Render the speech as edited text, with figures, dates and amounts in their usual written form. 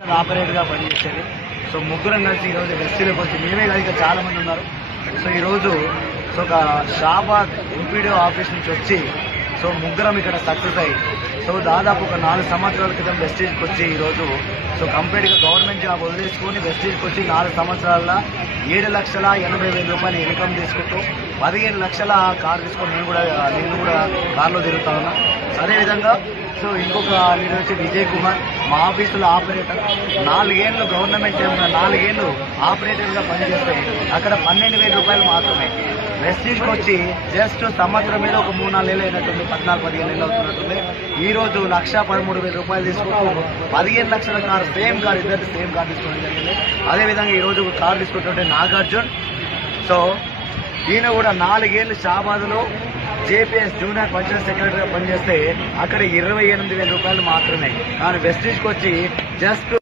Operator గా పనిచేసేది. So ముగ్గురం కలిసి ఈరోజు వెస్టీలోకి వచ్చి మేమే కాదు ఇంకా చాలా మంది ఉన్నారు. సో ఈరోజు ఒక షాబాద్ ఎంపీడీఓ ఆఫీస్ నుంచి వచ్చి ముగ్గురం ఇక్కడ సక్సెస్ అయ్యి దాదాపు ఒక 4 సంవత్సరాల క్రితం వెస్టీజ్కి వచ్చి ఈరోజు కంప్లీట్గా గవర్నమెంట్ జాబ్ వదిలేసుకొని వెస్టీజ్కి వచ్చి 4 సంవత్సరాల్లో 7,80,000 రూపాయలు ఇన్కమ్ తీసుకుంటూ 15 లక్షల కార్ తీసుకొని నేను కూడా కార్లో తిరుగుతా ఉన్నా. అదేవిధంగా ఇంకొక లీడర్ వచ్చి విజయ్ కుమార్, మా ఆఫీసులో ఆపరేటర్. 4 ఏళ్ళు గవర్నమెంట్ 4 ఏళ్ళు ఆపరేటర్గా పనిచేస్తే అక్కడ 12,000 రూపాయలు మాత్రమే. వెస్టీజ్కి వచ్చి జస్ట్ సంవత్సరం మీద ఒక 3-4 ఏళ్ళు అయినట్టుంది, 14-15 ఏళ్ళు అవుతున్నట్టుంది. ఈ రోజు 1,13,000 రూపాయలు తీసుకుంటూ 15 లక్షల కారు, సేమ్ కార్, ఇద్దరు సేమ్ కార్ తీసుకోవడం జరిగింది. అదేవిధంగా ఈరోజు ఒక కార్ తీసుకుంటుంటే నాగార్జున్. ఈయన కూడా 4 ఏళ్ళు షాబాద్లో జేపీఎస్ జూనియర్ పంచాయత్ సెక్రటరీగా పనిచేస్తే అక్కడ 28,000 రూపాయలు మాత్రమే. కానీ వెస్టీజ్కి వచ్చి జస్ట్